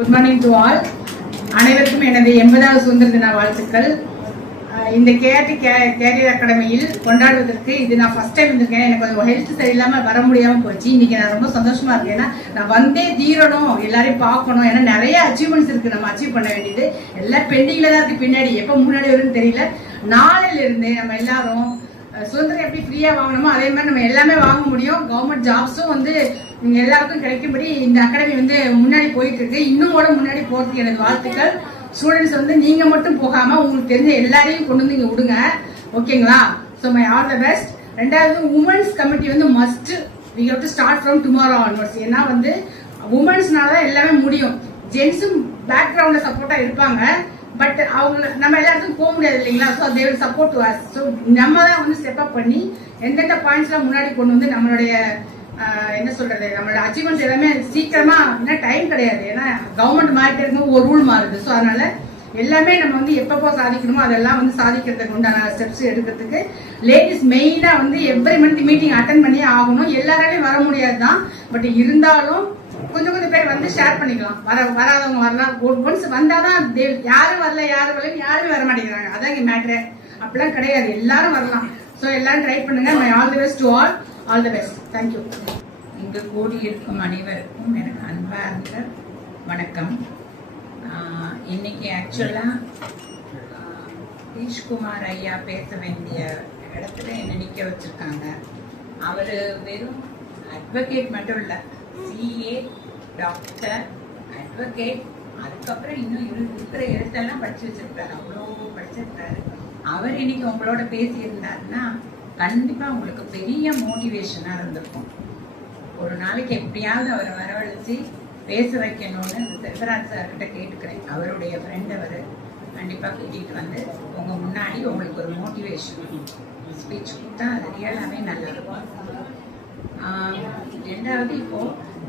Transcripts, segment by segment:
Good morning to all. அனைவருக்கும் எனது 80வது சுதந்திர தின வாழ்த்துக்கள். இந்த கேஆர்டி கேரியர் அகாடமியில் கொண்டாடுவதற்கு இது நான் ஃபர்ஸ்ட் டைம் வந்திருக்கேன். எனக்கு கொஞ்சம் ஹெல்த் சரியில்லாம வர முடியாம போச்சு. இன்னைக்கு நான் ரொம்ப சந்தோஷமா இருக்கேன். ஏன்னா நான் வந்தே தீரணும், எல்லாரையும் பார்க்கணும். ஏன்னா நிறைய அச்சீவ்மெண்ட்ஸ் இருக்கு, நம்ம அச்சீவ் பண்ண வேண்டியது. எல்லாம் பெண்டிங்ல தான் இருக்கு. பின்னாடி எப்ப முன்னாடி வரும்னு தெரியல. நாளையில இருந்து நம்ம எல்லாரும் சுதந்திரம் எப்படி ஃப்ரீயா வாங்கணுமோ அதே மாதிரி நம்ம எல்லாமே வாங்க முடியும். கவர்மெண்ட் ஜாப்ஸும் வந்து எல்லாருக்கும் கிடைக்கும்படி இந்த அகாடமி வந்து முன்னாடி போயிட்டு இருக்கு. இன்னும் கூட முன்னாடி போறதுக்கு எனது வாழ்த்துக்கள். ஸ்டூடெண்ட்ஸ் வந்து நீங்க மட்டும் போகாம உங்களுக்கு தெரிஞ்ச எல்லாரையும் கொண்டு வந்து இங்க விடுங்க, ஓகேங்களா? So my all the best. ரெண்டாவது, உமன்ஸ் கமிட்டி வந்து must we have to start from tomorrow onwards. ஏன்னா வந்து உமன்ஸ்னால தான் எல்லாமே முடியும். ஜென்ஸும் பேக்ரவுண்ட்ல சப்போர்ட்டா இருப்பாங்க, பட் அவங்க நம்ம எல்லாருக்கும் போக முடியாது இல்லைங்களா? So they will support to us. So நம்ம தான் வந்து ஸ்டெப் அப் பண்ணி எந்தெந்த பாயிண்ட்ஸ்லாம் முன்னாடி கொண்டு வந்து நம்மளுடைய என்ன சொல்றது, நம்மளோட அச்சீவ்மெண்ட்ஸ் எல்லாமே சீக்கிரமா, ஏன்னா டைம் கிடையாது. ஏன்னா கவர்மெண்ட் மாறிட்டே இருக்கும், ஒரு ரூல் மாறுது. ஸோ அதனால எல்லாமே நம்ம வந்து எப்பப்போ சாதிக்கணுமோ அதெல்லாம் வந்து சாதிக்கிறதுக்கு உண்டான ஸ்டெப்ஸ் எடுக்கிறதுக்கு லேடிஸ் மெயினா வந்து எவ்ரி மந்த் மீட்டிங் அட்டன் பண்ணியே ஆகணும். எல்லாராலையும் வர முடியாது தான், பட் இருந்தாலும் கொஞ்சம் கொஞ்சம் பேர் வந்து ஷேர் பண்ணிக்கலாம். வராதவங்க வரலாம். ஒன்ஸ் வந்தாதான் யாரும் வரல யாருமே வர மாட்டேங்கிறாங்க. அதான் இங்க மேட்ரு. அப்படிலாம் கிடையாது, எல்லாரும் வரலாம். ஸோ எல்லாரும் ட்ரை பண்ணுங்க. My all the best to all. All the best. Thank you. இங்கு கூடியிருக்கும் அனைவருக்கும் எனக்கு அன்பார்ந்த வணக்கம். இன்னைக்கு ஆக்சுவலா தீஷ்குமார் ஐயா பேச வேண்டிய இடத்துல என்ன நிக்க வச்சிருக்காங்க. அவரு வெறும் அட்வொகேட் மட்டும் இல்ல, சிஏ, டாக்டர், அட்வொகேட், அதுக்கப்புறம் இன்னும் இருக்கிற எழுத்தெல்லாம் படிச்சு வச்சிருக்காரு. அவ்வளோ படிச்சிருக்காரு. அவர் இன்னைக்கு உங்களோட பேசியிருந்தாருன்னா கண்டிப்பா உங்களுக்கு பெரிய மோட்டிவேஷனா இருந்திருக்கும். ஒரு நாளைக்கு எப்படியாவது அவரை வரவழைச்சு பேச வைக்கணும்னு செல்வராஜ் சார் கிட்ட கேட்டுக்கிறேன். அவருடைய ஃப்ரெண்ட் அவரு. கண்டிப்பா கூட்டிட்டு வந்து உங்க முன்னாடி உங்களுக்கு ஒரு மோட்டிவேஷன் ஸ்பீச் கொடுத்தா அது ரியலாவே நல்லா இருக்கும். ரெண்டாவது, இப்போ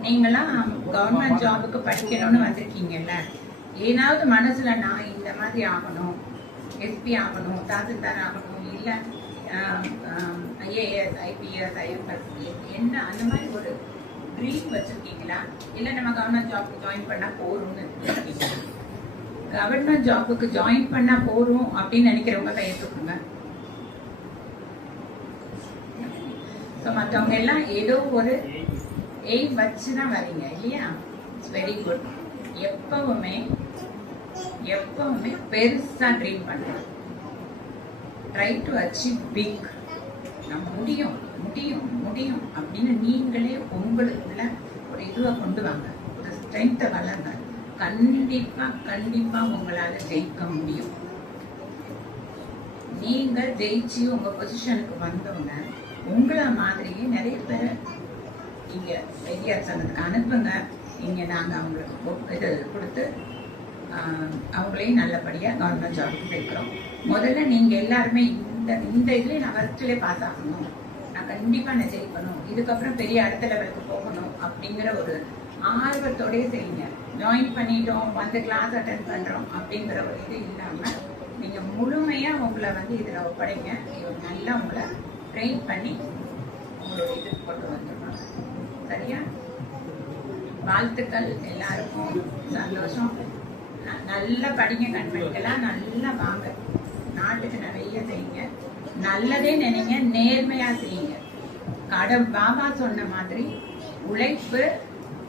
நீங்களாம் கவர்மெண்ட் ஜாபுக்கு படிக்கணும்னு வந்திருக்கீங்கல்ல, ஏதாவது மனசுல நான் இந்த மாதிரி ஆகணும், எஸ்பி ஆகணும், தாசில்தார் ஆகணும், இல்ல ஐஏஎஸ், ஐபிஎஸ், ஐஎஃப்எஸ், என்ன அந்த மாதிரி ஒரு ட்ரீம் வச்சிருக்கீங்களா? இல்ல நம்ம கவர்மெண்ட் ஜாபுக்கு ஜாயின் பண்ணா போறோம்னு கவர்மெண்ட் ஜாபுக்கு ஜாயின் பண்ணா போறோம் அப்படின்னு நினைக்கிறவங்க கையை தூக்குங்க. மற்றவங்க எல்லாம் ஏதோ ஒரு எய்ம் வச்சுதான் வரீங்க இல்லையா? It's very good. எப்பவுமே பெருசா ட்ரீம் பண்ணுங்க. Try to achieve big. நம்ம முடியும் முடியும் முடியும் அப்படின்னு நீங்களே உங்களுக்குள்ள ஒரு இதுவை கொண்டு வாங்க, ஒரு ஸ்ட்ரென்த்தை வளர்ங்க. கண்டிப்பா உங்களால ஜெயிக்க முடியும். நீங்க ஜெயிச்சு உங்க பொசிஷனுக்கு வந்தவங்க உங்களை மாதிரியே நிறைய பேர் இங்க பெரியார் சங்கத்துக்கு அனுப்புங்க. இங்க நாங்க அவங்களுக்கு இது கொடுத்து அவங்களையும் நல்லபடியா கவர்மெண்ட் ஜாபுக்கு சேர்க்கிறோம். முதல்ல நீங்க எல்லாருமே இந்த இதுல நான் ஃபர்ஸ்ட்லயே பாஸ் ஆகணும், நான் கண்டிப்பா நான் ஜெயிக்கணும், இதுக்கப்புறம் பெரிய அடுத்த லெவலுக்கு போகணும் அப்படிங்கிற ஒரு ஆர்வத்தோடய செய்யுங்க. ஜாயின் பண்ணிட்டோம், வந்து கிளாஸ் அட்டென்ட் பண்றோம் அப்படிங்கிற ஒரு இது இல்லாம நீங்க முழுமையா உங்களை வந்து இதுல ஒப்படைங்க. இவங்க நல்லா உங்களை ட்ரெயின் பண்ணி உங்களோட இதுக்கு கொண்டு வந்துடுவாங்க. சரியா? வாழ்த்துக்கள். எல்லாருக்கும் சந்தோஷம். நல்லா படிங்க, கண்மணிக்கெல்லாம் நல்லா வாங்க, நாட்டுக்கு நிறைய செய்யுங்க, நல்லதே நினைங்க, நேர்மையா செய்யுங்க. பாபா சொன்ன மாதிரி உழைப்பு,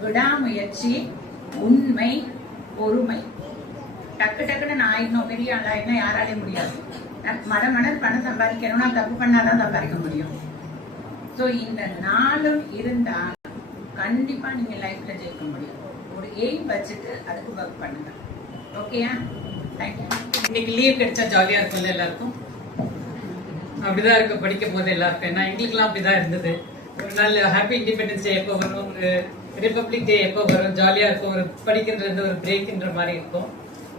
விடாமுயற்சி, உண்மை, பொறுமை. டக்குன்னு நான் ஆயிடணும், பெரிய ஆளாயிடணும் யாராலையும் முடியாது. மடமடர் பணம் சம்பாதிக்கணும்னா தப்பு பண்ணாதான் சம்பாதிக்க முடியும். ஸோ இந்த நாளும் இருந்தா கண்டிப்பா நீங்க லைஃப்ல ஜெயிக்க முடியும். ஒரு எய்ம் வச்சுட்டு அதுக்கு ஒர்க் பண்ணுங்க. ஓகேயா? தேங்க்யூ. இன்னைக்கு லீவ் கிடைச்சா ஜாலியா இருக்கும்ல எல்லாருக்கும்? அப்படிதான் இருக்கு படிக்கும் போது எல்லாருக்கும். ஏன்னா எங்களுக்குலாம் அப்படிதான் இருந்தது. ஒரு நாள் ஹாப்பி இண்டிபெண்டன்ஸ் டே எப்போ வரும், ஒரு ரிபப்ளிக் டே எப்போ வரும், ஜாலியா இருக்கும். ஒரு படிக்கின்றது ஒரு பிரேக்ன்ற மாதிரி இருக்கும்.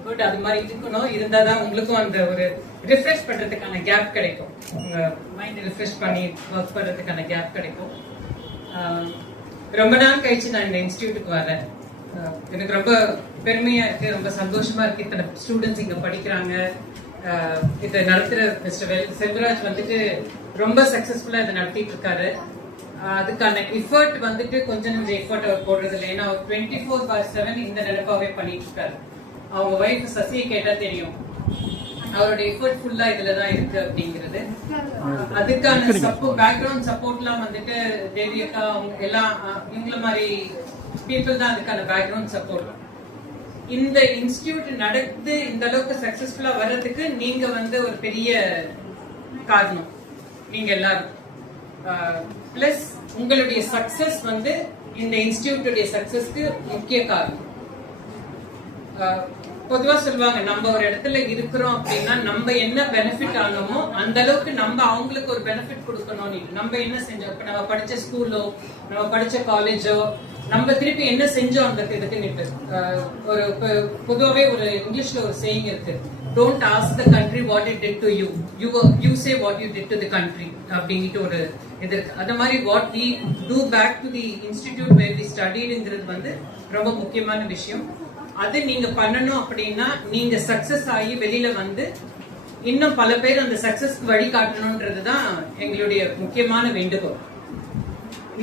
பட் அது மாதிரி இருக்கணும். இருந்தாதான் உங்களுக்கும் அந்த ஒரு ரிஃப்ரெஷ் பண்றதுக்கான கேப் கிடைக்கும். உங்க மைண்ட் ரிஃப்ரெஷ் பண்ணி ஒர்க் பண்றதுக்கான கேப் கிடைக்கும். ரொம்ப நாள் கழிச்சு நான் இந்த இன்ஸ்டிடியூட்டுக்கு வரேன். எனக்கு ரொம்ப பெருமையா இருக்கு, ரொம்ப சந்தோஷமா இருக்கு. இத்தனை ஸ்டூடெண்ட்ஸ் இங்க படிக்கிறாங்க. இதை நடத்துற மிஸ்டர் செல்வராஜ் வந்துட்டு ரொம்ப சக்சஸ்ஃபுல்லா இதை நடத்திட்டு இருக்காரு. அதுக்கான எஃபர்ட் வந்துட்டு கொஞ்சம் எஃபர்ட் அவர் போடுறது இல்லை. ஏன்னா அவர் 24/7 இந்த நினைப்பாவே பண்ணிட்டு இருக்காரு. அவங்க ஒய்ஃப் சசியை கேட்டா தெரியும் அவருடைய எஃபர்ட் ஃபுல்லா இதுலதான் இருக்கு அப்படிங்கிறது. அதுக்கான சப்போர்ட், பேக்ரவுண்ட் சப்போர்ட்லாம் வந்துட்டு தேவி அக்கா எல்லாம் இவங்கள மாதிரி பீப்புள் தான் அதுக்கான பேக்ரவுண்ட் சப்போர்ட். இந்த இன்ஸ்டிடியூட் நடந்து இந்த அளவுக்கு சக்சஸ்ஃபுல்லா வர்றதுக்கு நீங்க வந்து ஒரு பெரிய காரணம் நீங்க எல்லாரும். பிளஸ் உங்களுடைய சக்சஸ் வந்து இந்த இன்ஸ்டிடியூட்டுடைய சக்சஸ்க்கு முக்கிய காரணம். பொதுவா சொல்லுவாங்க நம்ம ஒரு இடத்துல இருக்கிறோம் அப்படின்னா நம்ம என்ன பெனிஃபிட் ஆனோமோ அந்த அளவுக்கு நம்ம அவங்களுக்கு ஒரு பெனிஃபிட் கொடுக்கணும்னு. நம்ம என்ன செஞ்சோம், இப்ப நம்ம படிச்ச ஸ்கூலோ நம்ம படிச்ச காலேஜோ நம்ம திருப்பி என்ன செஞ்சோம் அந்த இதுக்குன்னு. ஒரு பொதுவாவே ஒரு இங்கிலீஷ்ல ஒரு சேயிங் இருக்கு, don't ask the country what it did to you, you say what you did to the country அப்படின்ட்டு ஒரு இது இருக்கு. அந்த மாதிரி what we do back to the institute where we ஸ்டடிங்கிறது வந்து ரொம்ப முக்கியமான விஷயம். அது நீங்க பண்ணணும் அப்படின்னா நீங்க சக்சஸ் ஆகி வெளியில வந்து இன்னும் பல பேர் அந்த சக்சஸ்க்கு வழி காட்டணும்ன்றதுதான் எங்களுடைய முக்கியமான வேண்டுகோள்.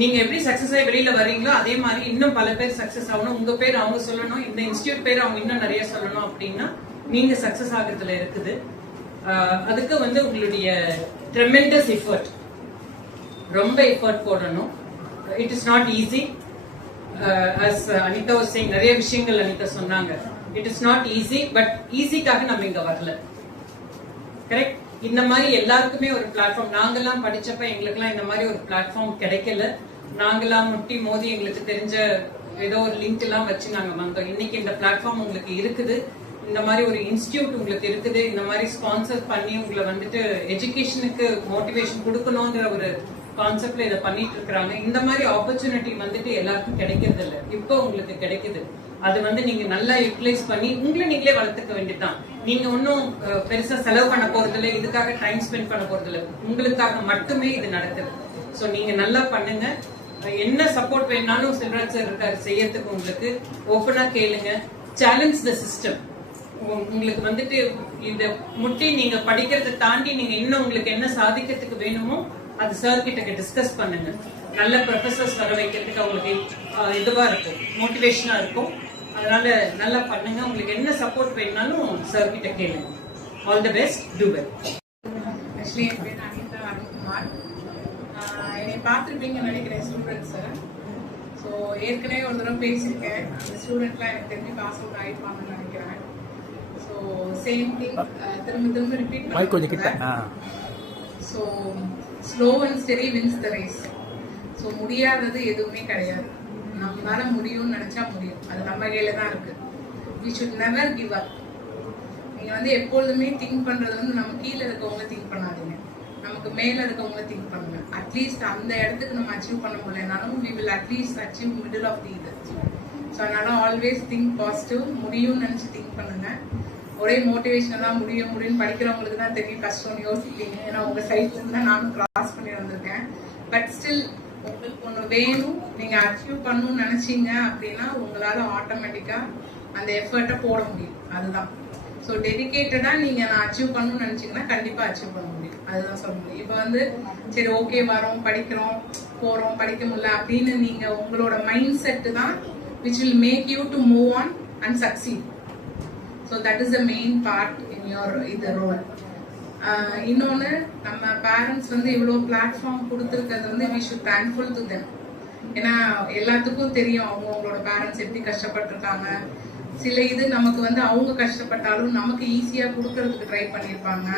நீங்க எப்படி சக்சஸ் ஆகி வெளியில வர்றீங்களோ அதே மாதிரி இன்னும் பல பேர் சக்சஸ் ஆகணும். உங்க பேர் அவங்க சொல்லணும், இந்த இன்ஸ்டிடியூட் பேர் அவங்க இன்னும் நிறைய சொல்லணும் அப்படின்னா நீங்க சக்சஸ் ஆகிறதுல இருக்குது. அதுக்கு வந்து உங்களுடைய ட்ரெமெண்டஸ் எஃபர்ட், ரொம்ப எஃபர்ட் போடணும். It is not easy. as Anita was saying, நிறைய விஷயங்கள் அனிதா சொன்னாங்க. It is not easy, but ஈஸிக்காக நம்ம இங்க வரல. கரெக்ட். இந்த மாதிரி எல்லாருக்குமே ஒரு பிளாட்ஃபார்ம், நாங்கெல்லாம் படிச்சப்ப எங்களுக்கெல்லாம் இந்த மாதிரி ஒரு பிளாட்ஃபார்ம் கிடைக்கல. நாங்கெல்லாம் முட்டி மோதி எங்களுக்கு தெரிஞ்ச ஏதோ ஒரு லிங்க் எல்லாம் வச்சு நாங்க வந்தோம். இன்னைக்கு இந்த பிளாட்ஃபார்ம் உங்களுக்கு இருக்குது, இந்த மாதிரி ஒரு இன்ஸ்டிடியூட் உங்களுக்கு இருக்குது, இந்த மாதிரி ஸ்பான்சர் பண்ணி உங்களை வந்துட்டு எஜுகேஷனுக்கு மோட்டிவேஷன் கொடுக்கணுங்கிற ஒரு கான்செப்ட்ல இதை பண்ணிட்டு இருக்காங்க. இந்த மாதிரி ஆப்பர்ச்சுனிட்டி வந்துட்டு எல்லாருக்கும் கிடைக்கிறது இல்ல, இப்போ உங்களுக்கு கிடைக்குது. அது வந்து நீங்க நல்லா யூட்டிலைஸ் பண்ணி உங்களை நீங்களே வளர்த்துக்க வேண்டியதுதான். நீங்க ஒன்னும் பெருசா செலவு பண்ண போறது இல்லை, இதுக்காக டைம் ஸ்பெண்ட் பண்ண போறது இல்லை, உங்களுக்காக மட்டுமே இது நடக்குது. சோ நீங்க நல்லா பண்ணுங்க. என்ன சப்போர்ட் வேணாலும் செல்வராஜ் சார் இருக்காரு செய்யறதுக்கு. உங்களுக்கு ஓப்பனா கேளுங்க, சேலஞ்ச் த சிஸ்டம். உங்களுக்கு வந்துட்டு இத முட்டி நீங்க படிக்கிறத தாண்டி நீங்க இன்னும் உங்களுக்கு என்ன சாதிக்கிறதுக்கு வேணுமோ அது சார் கிட்ட டிஸ்கஸ் பண்ணுங்க. நல்ல ப்ரொஃபசர்ஸ் வர வைக்கிறதுக்கு அவங்களுக்கு இதுவா இருக்கும், மோட்டிவேஷனா இருக்கும். அதனால நல்லா பண்ணுங்க. உங்களுக்கு என்ன சப்போர்ட் வேணும்னாலும் சார் கிட்ட கேளுங்க. All the best, do well. Actually என் பேர் அனிதா அருண்குமார். என்னை பார்த்துருப்பீங்கன்னு நினைக்கிறேன் ஸ்டூடெண்ட்ஸ். ஸோ ஏற்கனவே ஒரு தடவை பேசியிருக்கேன். அந்த ஸ்டூடெண்ட்லாம் எனக்கு தெரிஞ்சு பாஸ் அவுட் ஆகிருப்பாங்கன்னு நினைக்கிறேன். ஸோ சேம் திங் திரும்ப ரிப்பீட் பண்ணுறேன். So slow and steady wins the race. So முடியாதது எதுவுமே கிடையாது. நம்மளால முடியும்னு நினைச்சா முடியும். அது நம்ம கையில தான் இருக்கு. We should never give up. நீங்க வந்து எப்பொழுதுமே திங்க் பண்றது வந்து நம்ம கீழே இருக்கவங்க திங்க் பண்ணாதீங்க, நமக்கு மேல இருக்கவங்க திங்க் பண்ணுங்க. அட்லீஸ்ட் அந்த இடத்துக்கு நம்ம அச்சீவ் பண்ண முடியலனாலும் we will at least achieve middle of the இது. ஸோ அதனால ஆல்வேஸ் திங்க் பாசிட்டிவ். முடியும்னு நினைச்சு திங்க் பண்ணுங்க. ஒரே மோட்டிவேஷன் தான் முடியும்னு படிக்கிறவங்களுக்கு தான் தெரியும் கஷ்டம்னு யோசிப்பீங்க. ஏன்னா உங்க சைட்ல இருந்து தான் நானும் கிராஸ் பண்ணி வந்திருக்கேன். பட் ஸ்டில் உங்களுக்கு ஒன்று வேணும், நீங்க அச்சீவ் பண்ணணும்னு நினைச்சீங்க அப்படின்னா உங்களால ஆட்டோமேட்டிக்கா அந்த எஃபர்ட்டை போட முடியும். அதுதான். ஸோ டெடிக்கேட்டடா நீங்க நான் அச்சீவ் பண்ணணும்னு நினைச்சீங்கன்னா கண்டிப்பா அச்சீவ் பண்ண முடியும். அதுதான் சொல்ல முடியும். இப்போ வந்து சரி ஓகே வரோம், படிக்கிறோம், போறோம், படிக்க முடியல அப்படின்னு நீங்க உங்களோட மைண்ட் செட் தான் which will make you to move on and succeed. So that is the main part in your role. இன்னொன்று, நம்ம பேரண்ட்ஸ் வந்து இவ்வளோ பிளாட்ஃபார்ம் கொடுத்துருக்கிறது வந்து we should thankful to them. ஏன்னா எல்லாத்துக்கும் தெரியும் அவங்களோட பேரண்ட்ஸ் எப்படி கஷ்டப்பட்டிருக்காங்க. சில இது நமக்கு வந்து அவங்க கஷ்டப்பட்டாலும் நமக்கு ஈஸியா கொடுக்கறதுக்கு ட்ரை பண்ணியிருப்பாங்க.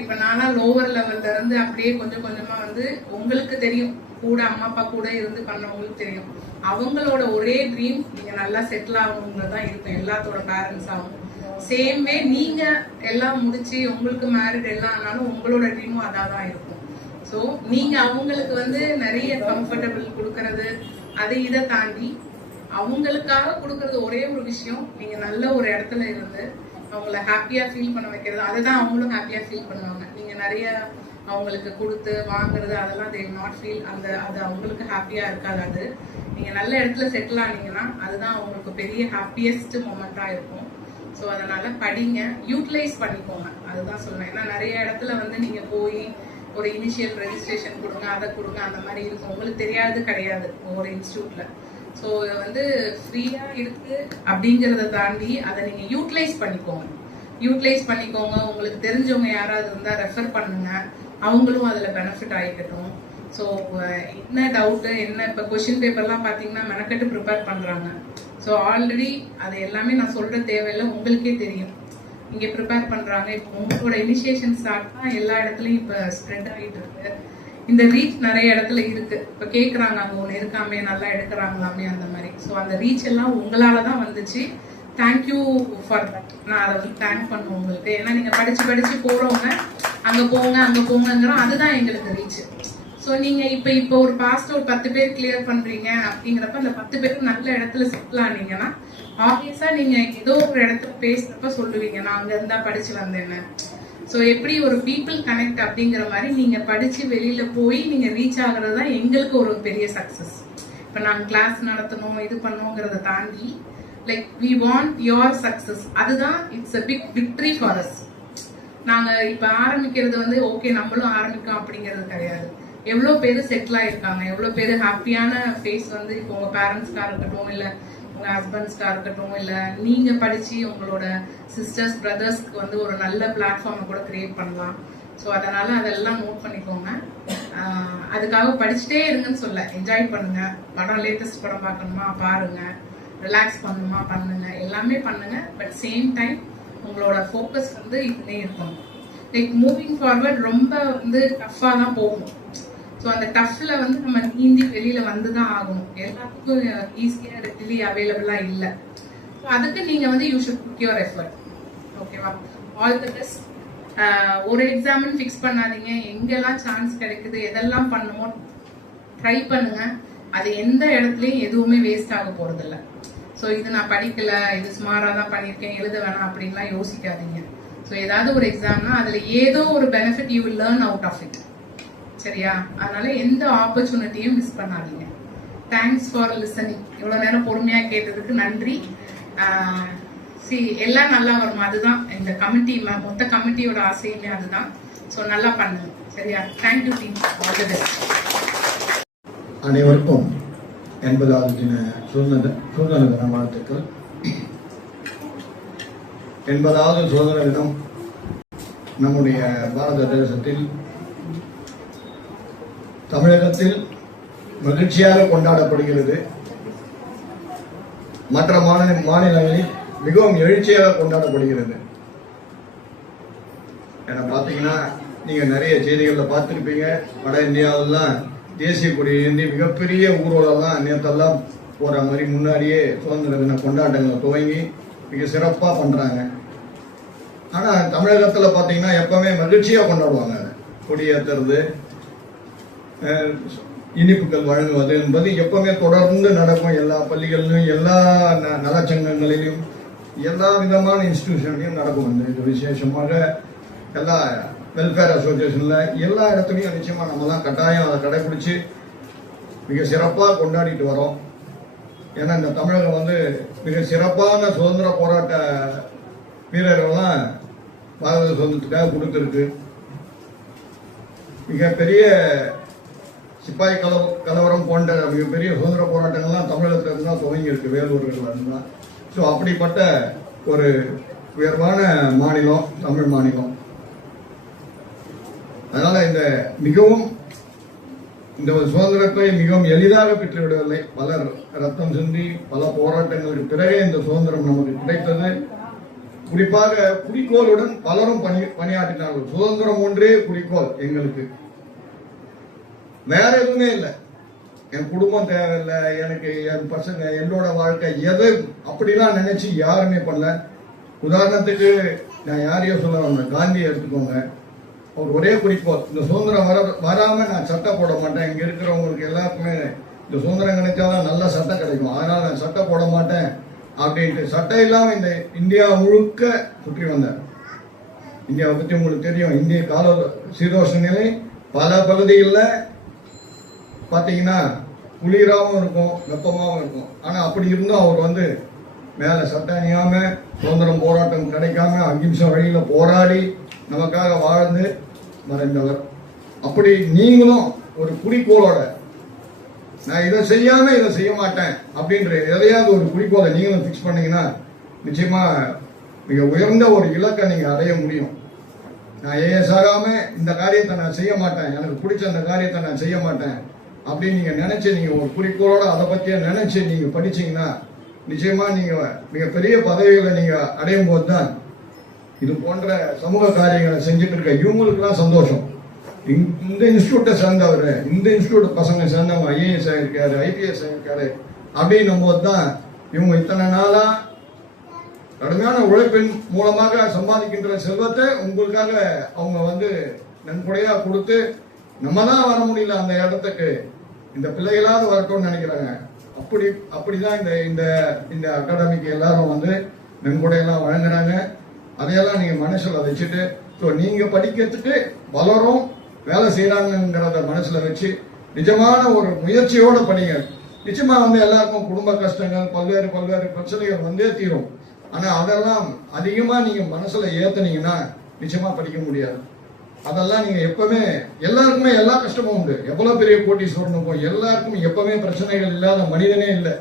இப்ப நானா லோவர் லெவல்ல இருந்து அப்படியே கொஞ்சம் கொஞ்சமா வந்து உங்களுக்கு தெரியும், கூட அம்மா அப்பா கூட இருந்து பண்ணவங்களுக்கு தெரியும், அவங்களோட ஒரே ட்ரீம் நீங்க நல்லா செட்டில் ஆகணுங்கிறதான் இருக்கும் எல்லாத்தோட பேரண்ட்ஸ் ஆகும். சேம் வே நீங்க எல்லாம் முடிச்சு உங்களுக்கு மேரிட் எல்லாம் ஆனாலும் உங்களோட ட்ரீமும் அதான் இருக்கும். ஸோ நீங்க அவங்களுக்கு வந்து நிறைய கம்ஃபர்டபிள் கொடுக்கறது, அதை இதை தாண்டி அவங்களுக்காக கொடுக்கறது ஒரே ஒரு விஷயம், நீங்க நல்ல ஒரு இடத்துல இருந்து அவங்கள ஹாப்பியா ஃபீல் பண்ண வைக்கிறது. அதுதான் அவங்களும் ஹாப்பியா ஃபீல் பண்ணுவாங்க. நீங்க நிறைய அவங்களுக்கு கொடுத்து வாங்குறது அதெல்லாம் they will not feel, அது அவங்களுக்கு ஹாப்பியா இருக்காது. அது நீங்க நல்ல இடத்துல செட்டில் ஆனீங்கன்னா அதுதான் அவங்களுக்கு பெரிய ஹாப்பியஸ்ட் மொமெண்டா இருக்கும். ஸோ அதனால படிங்க, யூட்டிலைஸ் பண்ணிக்கோங்க. அதுதான் சொல்றேன். ஏன்னா நிறைய இடத்துல வந்து நீங்க போய் ஒரு இனிஷியல் ரெஜிஸ்ட்ரேஷன் கொடுங்க, அதை கொடுங்க, அந்த மாதிரி இருக்கும். உங்களுக்கு தெரியாது கிடையாது ஒவ்வொரு இன்ஸ்டியூட்ல. ஸோ வந்து ஃப்ரீயா இருக்கு அப்படிங்கிறத தாண்டி அதை நீங்க யூட்டிலைஸ் பண்ணிக்கோங்க. உங்களுக்கு தெரிஞ்சவங்க யாராவது இருந்தா ரெஃபர் பண்ணுங்க, அவங்களும் அதுல பெனிஃபிட் ஆகிக்கட்டும். ஸோ என்ன டவுட்டு என்ன இப்போ கொஷின் பேப்பர்லாம் பார்த்தீங்கன்னா மெனக்கெட்டு ப்ரிப்பேர் பண்ணுறாங்க. ஸோ ஆல்ரெடி அது எல்லாமே நான் சொல்ற தேவையில்லை, உங்களுக்கே தெரியும். இங்கே ப்ரிப்பேர் பண்ணுறாங்க. இப்போ உங்களோட இனிஷியேஷன் ஸ்டார்ட் தான் எல்லா இடத்துலையும் இப்போ ஸ்ப்ரெட் ஆகிட்டு இருக்கு. இந்த ரீச் நிறைய இடத்துல இருக்கு. இப்போ கேட்குறாங்க அங்கே ஒன்று இருக்காமே, நல்லா எடுக்கிறாங்களாமே, அந்த மாதிரி. ஸோ அந்த ரீச் எல்லாம் உங்களால தான் வந்துச்சு. Thank you for that. நான் அதை வந்து தேங்க் பண்ணுவேன் உங்களுக்கு. ஏன்னா நீங்கள் படிச்சு போகிறவங்க அங்கே போங்கங்கிறோம், அதுதான் எங்களுக்கு ரீச். ஸோ நீங்கள் இப்போ ஒரு பாஸ்ட் ஒரு 10 பேர் கிளியர் பண்ணுறீங்க அப்படிங்கிறப்ப அந்த 10 பேருக்கு நல்ல இடத்துல செட்டில் ஆனீங்கன்னா ஆப்வியஸாக நீங்கள் ஏதோ ஒரு இடத்துல பேசுறப்ப சொல்லுவீங்க, நான் அங்கே இருந்தா படிச்சு வந்தேன்னு. ஸோ எப்படி ஒரு பீப்புள் கனெக்ட் அப்படிங்கிற மாதிரி நீங்கள் படிச்சு வெளியில போய் நீங்கள் ரீச் ஆகுறது தான் எங்களுக்கு ஒரு பெரிய சக்ஸஸ். இப்போ நாங்கள் கிளாஸ் நடத்தணும் இது பண்ணோங்கிறத தாண்டி like we want your success. அதுதான் it's a big victory for us. நாங்கள் இப்போ ஆரம்பிக்கிறது வந்து ஓகே நம்மளும் ஆரம்பிக்கோம் அப்படிங்கிறது கிடையாது. எவ்வளோ பேர் செட்டில் ஆயிருக்காங்க, எவ்வளோ பேர் ஹாப்பியான ஃபேஸ் வந்து இப்போ உங்கள் பேரண்ட்ஸ்க்காக இருக்கட்டும், இல்லை உங்கள் ஹஸ்பண்ட்ஸ்க்காக இருக்கட்டும், இல்லை நீங்கள் படித்து உங்களோட சிஸ்டர்ஸ் பிரதர்ஸ்க்கு வந்து ஒரு நல்ல பிளாட்ஃபார்மை கூட கிரியேட் பண்ணலாம். ஸோ அதனால் அதெல்லாம் நோட் பண்ணிக்கோங்க. அதுக்காக படிச்சுட்டே இருங்கன்னு சொல்ல, என்ஜாய் பண்ணுங்க. படம் லேட்டஸ்ட் படம் பார்க்கணுமா பாருங்க, ரிலாக்ஸ் பண்ணணுமா பண்ணுங்க, எல்லாமே பண்ணுங்க. பட் சேம் டைம் உங்களோட ஃபோக்கஸ் வந்து இதுலேயே இருக்கணும். லைக் மூவிங் ஃபார்வர்ட் ரொம்ப வந்து டஃப்பாக தான் போகும். ஸோ அந்த டஃப்ல வந்து நம்ம நீந்தி வெளியில வந்து தான் ஆகணும். எல்லாத்துக்கும் ஈஸியாக ரெடிலி அவைலபிளாக இல்லை. ஸோ அதுக்கு நீங்கள் வந்து you should put your effort. ஓகேவா? All the best. ஒரு எக்ஸாம்னு ஃபிக்ஸ் பண்ணாதீங்க. எங்கெல்லாம் சான்ஸ் கிடைக்குது, எதெல்லாம் பண்ணுமோ ட்ரை பண்ணுங்க. அது எந்த இடத்துலையும் எதுவுமே வேஸ்ட் ஆக போறதில்ல. ஸோ இது நான் படிக்கல, இது சுமாராக தான் பண்ணியிருக்கேன், எழுத வேணாம் அப்படின்லாம் யோசிக்காதீங்க. ஸோ ஏதாவது ஒரு எக்ஸாம்னா அதில் ஏதோ ஒரு benefit you will learn out of it. சரியா? அதனால எந்த ஆப்பர்ச்சுனிட்டியும் மிஸ் பண்ணாதீங்க. Thanks for listening. இவ்வளோ நேரம் பொறுமையாக கேட்டதுக்கு நன்றி. எல்லாம் நல்லா வரும். அதுதான் இந்த கமிட்டி, மொத்த கமிட்டியோட ஆசையுமே அதுதான். ஸோ நல்லா பண்ணுங்க. சரியா? Thank you team. All the best. அனைவருக்கும் 80வது தின சுதந்திர தின வாழ்த்துக்கள். 80வது சுதந்திர தினம் நம்முடைய பாரத தேசத்தில் தமிழகத்தில் மகிழ்ச்சியாக கொண்டாடப்படுகிறது. மற்ற மாநிலங்களில் மிகவும் எழுச்சியாக கொண்டாடப்படுகிறது. ஏன்னா பார்த்தீங்கன்னா நீங்கள் நிறைய செய்திகளில் பார்த்துருப்பீங்க. வட இந்தியாவெல்லாம் தேசிய கொடியேந்தி மிகப்பெரிய ஊர்வலம்லாம் நேற்றெல்லாம் போகிற மாதிரி முன்னாடியே சுதந்திர தின கொண்டாட்டங்களை துவங்கி மிக சிறப்பாக பண்ணுறாங்க. ஆனால் தமிழகத்தில் பார்த்தீங்கன்னா எப்பவுமே மகிழ்ச்சியாக கொண்டாடுவாங்க. அதை கொடியேற்றுறது, இனிப்புகள் வழங்குவது என்பது எப்பவுமே தொடர்ந்து நடக்கும். எல்லா பள்ளிகளிலும், எல்லா நலச்சங்கங்களிலும், எல்லா விதமான இன்ஸ்டிடியூஷன்லையும் நடக்கும். இது விசேஷமாக எல்லா வெல்ஃபேர் அசோசியேஷன்ல எல்லா இடத்துலையும் நிச்சயமா நம்மலாம் கட்டாயம் அதை கடைபிடிச்சு மிக சிறப்பாக கொண்டாடிட்டு வரோம். ஏன்னா இந்த தமிழகம் வந்து மிக சிறப்பான சுதந்திர போராட்ட வீரர்கள்லாம் பாரத சுதந்திரத்துக்காக கொடுத்துருக்கு. மிகப்பெரிய சிப்பாய் கலவரம் போன்ற மிகப்பெரிய சுதந்திர போராட்டங்கள்லாம் தமிழகத்துல இருந்து தான் துவங்கி இருக்கு, வேலூர்கள் இருந்தா. ஸோ அப்படிப்பட்ட ஒரு உயர்வான மாநிலம் தமிழ் மாநிலம். அதனால இந்த சுதந்திரத்தை மிகவும் எளிதாக பெற்றுவிடவில்லை. பலர் ரத்தம் சிந்தி பல போராட்டங்களுக்கு பிறகு இந்த சுதந்திரம் நமக்கு கிடைத்தது. குறிப்பாக குறிக்கோளுடன் பலரும் பணியாற்றினார்கள். சுதந்திரம் ஒன்றே குறிக்கோள் எங்களுக்கு, வேற எதுவுமே இல்லை. என் குடும்பம் தேவையில்லை, எனக்கு என் பசங்க, என்னோட வாழ்க்கை எது அப்படிலாம் நினைச்சு யாருமே பண்ணல. உதாரணத்துக்கு நான் யாரையோ சொல்ல வந்தேன், காந்தியை எடுத்துக்கோங்க. அவர் ஒரே குறிக்கோள், இந்த சுதந்திரம் வராம நான் சட்டை போட மாட்டேன். இங்க இருக்கிறவங்களுக்கு எல்லாருக்குமே இந்த சுதந்திரம் கிடைச்சாதான் நல்ல சட்டம் கிடைக்கும், அதனால நான் சட்டை போட மாட்டேன் அப்படின்ட்டு சட்டம் இல்லாம இந்த இந்தியா முழுக்க சுற்றி வந்தார். இந்தியாவை பத்தி உங்களுக்கு தெரியும். இந்திய கால சீதோஷ்ண நிலை பல பகுதிகளில் பார்த்தீங்கன்னா குளிராகவும் இருக்கும், வெப்பமாகவும் இருக்கும். ஆனால் அப்படி இருந்தும் அவர் வந்து மேலே சட்டை அணியாம, சுதந்திரம் போராட்டம் கிடைக்காம அகிம்சை வழியில் போராடி நமக்காக வாழ்ந்து மறைந்தவர். அப்படி நீங்களும் ஒரு குறிக்கோளோட நான் இதை செய்யாம இதை செய்ய மாட்டேன் அப்படின்ற எதையாவது ஒரு குறிக்கோளை நீங்களும் பிக்ஸ் பண்ணீங்கன்னா நிச்சயமா மிக உயர்ந்த ஒரு இலக்கை நீங்க அடைய முடியும். நான் ஏஎஸ் ஆகாம இந்த காரியத்தை நான் செய்ய மாட்டேன், எனக்கு பிடிச்ச அந்த காரியத்தை நான் செய்ய மாட்டேன் அப்படின்னு நீங்க நினைச்சு நீங்க ஒரு குறிக்கோளோட அதை பத்தியே நினைச்சு நீங்க படிச்சீங்கன்னா நிச்சயமா நீங்க மிகப்பெரிய பதவிகளை நீங்க அடையும் போது தான் இது போன்ற சமூக காரியங்களை செஞ்சுட்டு இருக்க இவங்களுக்குலாம் சந்தோஷம். இந்த இன்ஸ்டியூட்டை சேர்ந்தவர், இந்த இன்ஸ்டியூட் பசங்க சேர்ந்தவங்க ஐஏஎஸ் ஆயிருக்காரு, ஐபிஎஸ் ஆயிருக்காரு அப்படின்னும் போது தான் இவங்க இத்தனை நாளா கடுமையான உழைப்பின் மூலமாக சம்பாதிக்கின்ற செல்வத்தை உங்களுக்காக அவங்க நன்கொடையா கொடுத்து நம்ம தான் வர முடியல அந்த இடத்துக்கு, இந்த பிள்ளைகளாவது வரட்டும்னு நினைக்கிறாங்க. அப்படிதான் இந்த இந்த அகாடமிக்கு எல்லாரும் நன்கொடையெல்லாம் வழங்குறாங்க. அதையெல்லாம் நீங்க மனசுல வச்சுட்டு நீங்க படிக்கிறதுக்கு வளரும் வேலை செய்யறாங்கிறத மனசுல வச்சு நிஜமான ஒரு முயற்சியோட படிங்க. நிச்சயமா எல்லாருக்கும் குடும்ப கஷ்டங்கள் பல்வேறு பிரச்சனைகள் வந்தே தீரும். ஆனா அதெல்லாம் அதிகமா நீங்க மனசுல ஏத்துனீங்கன்னா நிச்சயமா படிக்க முடியாது. அதெல்லாம் நீங்க எப்பவுமே எல்லாருக்குமே எல்லா கஷ்டமும் உண்டு. எவ்வளவு பெரிய கோட்டீஸ்வரனுக்கும் எல்லாருக்கும் எப்பவுமே பிரச்சனைகள் இல்லாத மனிதனே இல்லை.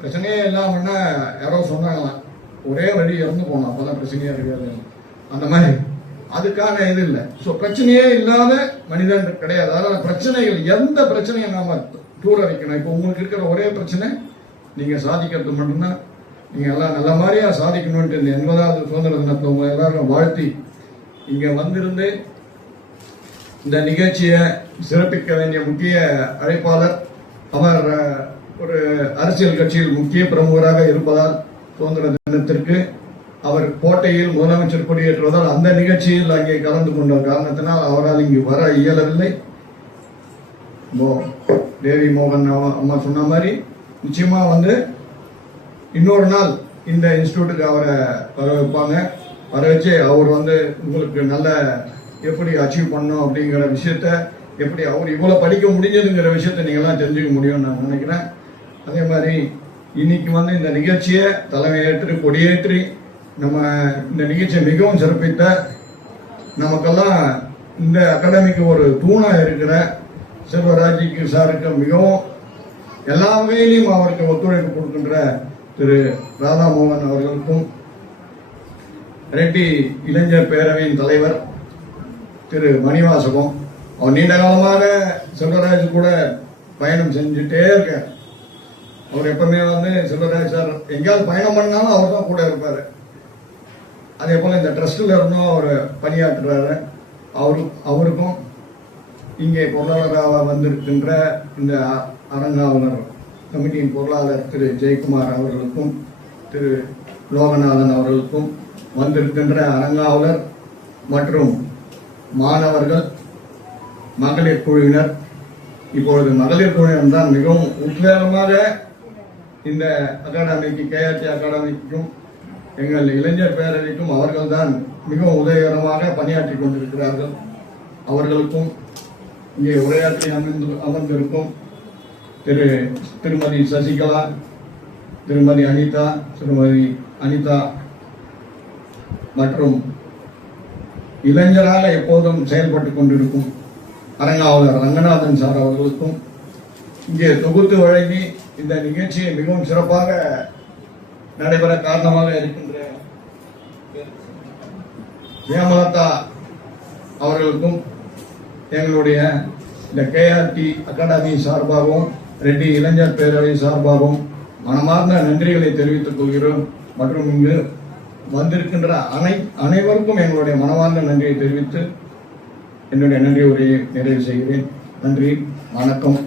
பிரச்சனையே இல்லாமன்னா யாரோ சொன்னாங்களாம், ஒரே வழி இறந்து போனோம் அப்பதான் பிரச்சனையா இருக்காது. அந்த மாதிரி அதுக்கான இது இல்லை. ஸோ பிரச்சனையே இல்லாத மனிதன் கிடையாது. அதனால பிரச்சனைகள் எந்த பிரச்சனையை நாம தூர வைக்கணும். இப்போ உங்களுக்கு இருக்கிற ஒரே பிரச்சனை நீங்க சாதிக்கிறது மட்டும்தான். நீங்க எல்லாம் நல்ல மாதிரியா சாதிக்கணும்ட்டு இந்த 80வது சுதந்திர தினத்தை உங்க எல்லாரும் வாழ்த்தி இங்க வந்திருந்து இந்த நிகழ்ச்சியை சிறப்பிக்க வேண்டிய முக்கிய அழைப்பாளர் அவர் ஒரு அரசியல் கட்சியில் முக்கிய பிரமுகராக இருப்பதால் சுதந்திர தினத்திற்கு அவர் கோட்டையில் முதலமைச்சர் கொடியேற்றுவதால் அந்த நிகழ்ச்சியில் அங்கே கலந்து கொண்ட காரணத்தினால் அவரால் இங்கு வர இயலவில்லை. தேவி மோகன் அம்மா சொன்ன மாதிரி நிச்சயமா இன்னொரு நாள் இந்த இன்ஸ்டியூட்டுக்கு அவரை வர வைப்பாங்க. வர வச்சு அவர் உங்களுக்கு நல்ல எப்படி அச்சீவ் பண்ணணும் அப்படிங்கிற விஷயத்த, எப்படி அவர் இவ்வளவு படிக்க முடிஞ்சதுங்கிற விஷயத்த நீங்க எல்லாம் தெரிஞ்சுக்க முடியும்னு நான் நினைக்கிறேன். அதே மாதிரி இன்னைக்கு இந்த நிகழ்ச்சியை தலைமையேற்று கொடியேற்றி நம்ம இந்த நிகழ்ச்சியை மிகவும் சிறப்பித்த நமக்கெல்லாம் இந்த அகாடமிக்கு ஒரு தூணா இருக்கிற செல்வராஜிக்கு சாருக்கு மிகவும் எல்லா வகையிலையும் அவருக்கு ஒத்துழைப்பு கொடுக்கின்ற திரு ராதாமோகன் அவர்களுக்கும், ரெட்டி இளைஞர் பேரவையின் தலைவர் திரு மணிவாசகம், அவர் நீண்ட காலமாக செல்வராஜ் கூட பயணம் செஞ்சுட்டே இருக்கார். அவர் எப்பவுமே செல்வராஜ் சார் எங்கேயாவது பயணம் பண்ணாலும் அவர் தான் கூட இருப்பாரு. அதே போல இந்த ட்ரஸ்ட்ல இருந்தும் அவர் பணியாற்றுறாரு. அவருக்கும் இங்கே பொருளாளராக வந்திருக்கின்ற இந்த அரங்காவலர் கமிட்டியின் பொருளாளர் திரு ஜெயக்குமார் அவர்களுக்கும், திரு லோகநாதன் அவர்களுக்கும், வந்திருக்கின்ற அரங்காவலர் மற்றும் மாணவர்கள், மகளிர் குழுவினர், இப்பொழுது மகளிர் குழுவினர் தான் மிகவும் உத்வேகமாக இந்த அகாடமிக்கு, கேஆர்டி அகாடமிக்கும் எங்கள் இளைஞர் பேரவைக்கும் அவர்கள் தான் மிகவும் உதவிகரமாக பணியாற்றி கொண்டிருக்கிறார்கள். அவர்களுக்கும் இங்கே உரையாற்றி அமர்ந்திருக்கும் திருமதி சசிகலா, திருமதி அனிதா மற்றும் இளைஞராக எப்போதும் செயல்பட்டுக் கொண்டிருக்கும் அரங்காவலர் ரங்கநாதன் சார் அவர்களுக்கும், இங்கே தொகுத்து வழங்கி இந்த நிகழ்ச்சியை மிகவும் சிறப்பாக நடைபெற காரணமாக இருக்கின்ற ஹேமலதா அவர்களுக்கும், எங்களுடைய இந்த கேஆர்டி அகாடமி சார்பாகவும் ரெட்டி இளைஞர் பேரவை சார்பாகவும் மனமார்ந்த நன்றிகளை தெரிவித்துக் கொள்கிறோம். மற்றும் இங்கு வந்திருக்கின்ற அனைவருக்கும் எங்களுடைய மனமார்ந்த நன்றியை தெரிவித்து என்னுடைய நன்றி உரையை நிறைவு செய்கிறேன். நன்றி, வணக்கம்.